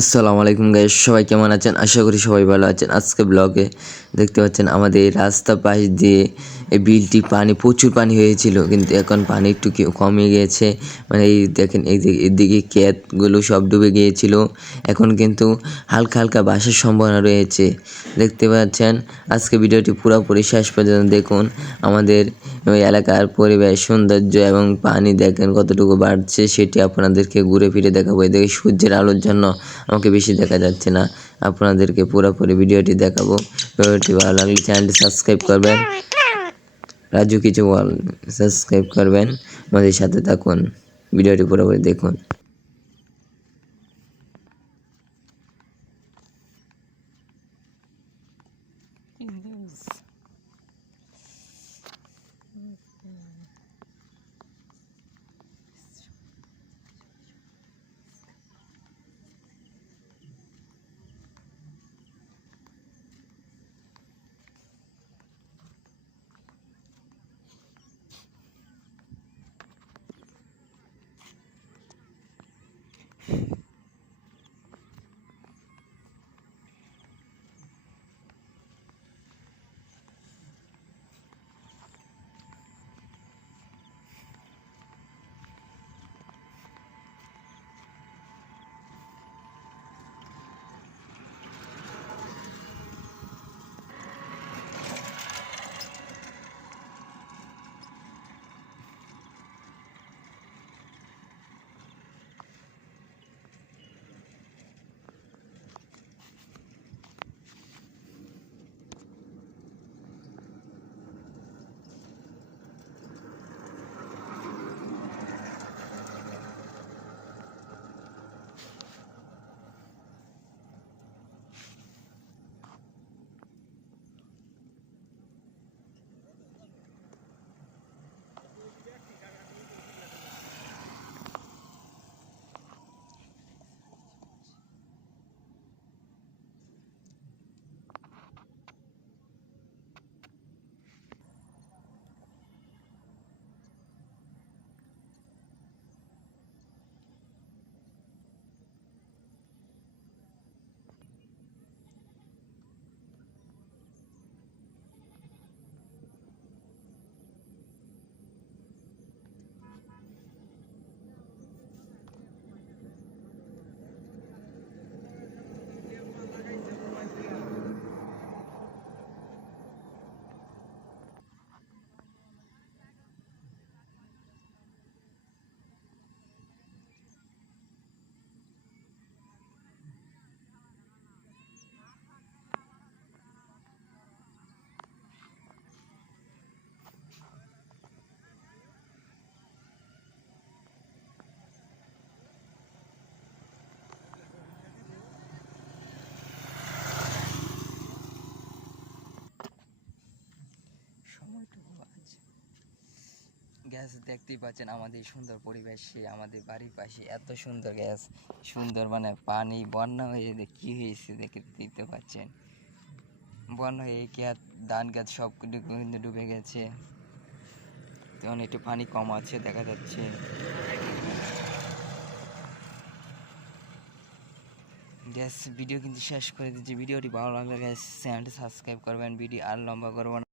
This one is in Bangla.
আসসালামু আলাইকুম গাইস, সবাই কেমন আছেন? আশা করি সবাই ভালো আছেন। আজকে ব্লগে দেখতে পাচ্ছেন আমাদের এই রাস্তা পাশ দিয়ে এই বিলটি প্রচুর পানি হয়েছিল, কিন্তু এখন পানি একটু কমে গিয়েছে। মানে এই দেখেন, এদিকে ক্ষেতগুলো সব ডুবে গিয়েছিল, এখন কিন্তু হালকা হালকা বাসার সম্ভাবনা রয়েছে। দেখতে পাচ্ছেন, আজকে ভিডিওটি পুরোপুরি শেষ পর্যন্ত দেখুন। আমাদের ওই এলাকার পরিবেশ সৌন্দর্য এবং পানি দেখেন কতটুকু বাড়ছে, সেটি আপনাদেরকে ঘুরে ফিরে দেখাবো। এদিকে সূর্যের আলোর জন্য আমাকে বেশি দেখা যাচ্ছে না, আপনাদেরকে পুরোপুরি ভিডিওটি দেখাবো। ভিডিওটি ভালো লাগলে চ্যানেলটি সাবস্ক্রাইব করবেন। রাজু কিছু বল, সাবস্ক্রাইব করবেন, আমাদের সাথে থাকুন, ভিডিওটি পুরোপুরি দেখুন। গ্যাস দেখতেই পাচ্ছেন, আমাদের সুন্দর পরিবেশে আমাদের বাড়ির পাশে এত সুন্দর গ্যাস, সুন্দর মানে পানি বন্যা হয়ে কি হয়েছে দেখতে পাচ্ছেন। বন্যা হয়ে ক্ষেত ধান গাছ সব কিন্তু ডুবে গেছে, তখন একটু পানি কম আছে দেখা যাচ্ছে। গ্যাস ভিডিও কিন্তু শেষ করে দিচ্ছি। ভিডিওটি ভালো লাগলে গ্যাস চ্যানেলটি সাবস্ক্রাইব করবেন, ভিডিও আর লম্বা করবো না।